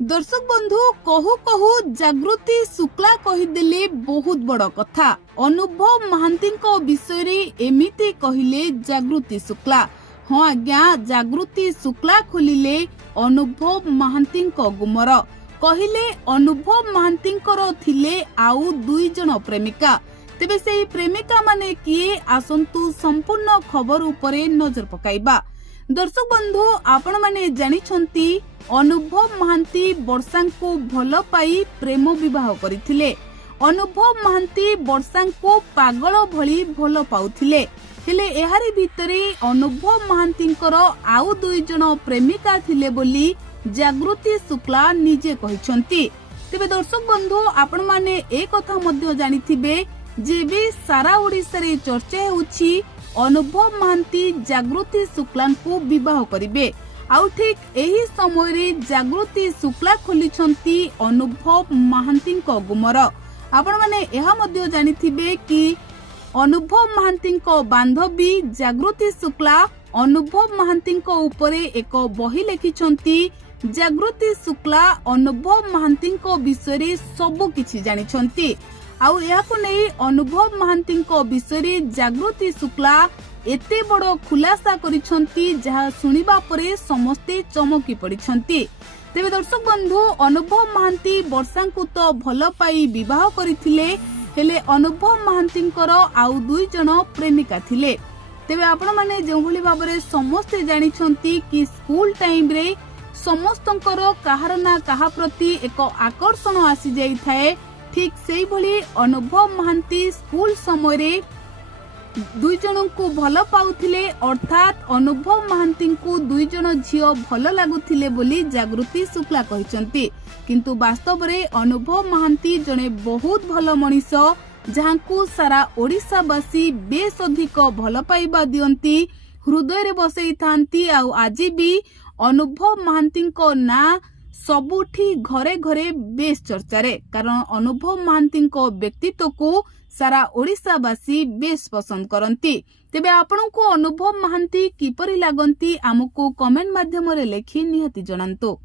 दर्शक बंधु कहू कहू जागृति शुक्ला कहीदेले बहुत बड़ कथा। अनुभव महांती विषय रे एमिति कहिले जागृति शुक्ला। हाँ आज्ञा, जागृति शुक्ला खोलिले अनुभव महांती गुमर। कहिले अनुभव महांती थिले आउ दुई जन प्रेमिका। तेबे सेही प्रेमिका माने किए आसंतु संपूर्ण खबर उपरे नजर पकाइबा। दर्शक बंधु आपण माने जानिछंती अनुभव महांती वर्षा को भल पाई प्रेम विवाह करथिले। अनुभव महांती वर्षा को पागल भली भल पाउथिले। हेले एहारी भितरे अनुभव महांतींकर आउ दुई जन प्रेमिका थिले बोली जागृति शुक्ला निजे कहिसंती। तेबे दर्शक बंधु आपण माने ए कथा मध्य जानिथिबे जेबे सारा ओडिसा रे चर्चा होउछि अनुभव महांती जागृति शुक्ला को विवाह करिवे। आउ ठीक एही समय रे जागृति शुक्ला खोलिछंती अनुभव महांती गुमर। आपण माने एहा मध्य जानिथिबे कि अनुभव महांती बांधवी जागृति शुक्ला अनुभव महांती उपरे एक बही लिखिछंती। जागृति शुक्ला अनुभव महांती विषय रे सब किछि जानिछंती। आउ याको नै अनुभव महांती विषय जागृति शुक्ला एते बड़ खुलासा करिछंती जहा सुनिबा परे समस्ते चमकी पड़िछंती। तेबे दर्शक बंधु अनुभव महांती वर्षा को तो भल पाई विवाह करिथिले। हेले अनुभव महांतींकर आउ दुई जन प्रेमिका थिले। तेबे आपण माने जेउ भली भाबरे समस्ते जानिछंती कि स्कूल टाइम रे समस्तंकर काहार ना काहा प्रति एक आकर्षण आसी जाई थाए। ठीक सेही भली अनुभव महांती स्कूल समय रे दुई जन को भल पाउथिले, अर्थात अनुभव महांती को दुई जन झियो भल लागुथिले बोली जागृति शुक्ला कहिसंती। किंतु वास्तव रे अनुभव महांती जने बहुत भल मनीष जहांकु सारा ओडिसावासी बेस अधिक भल पाइबा दियंती, हृदय रे बसई थांती। आउ आज भी अनुभव महांती को ना सबुठी घरे घरे बेस चर्चा रे, कारण अनुभव महांती व्यक्तित्व को सारा ओडिसावासी बेस पसंद करती। तेबे आपनको अनुभव महांती किपरि लागंती आमको कमेंट माध्यम रे लेखि निहति जणांतु।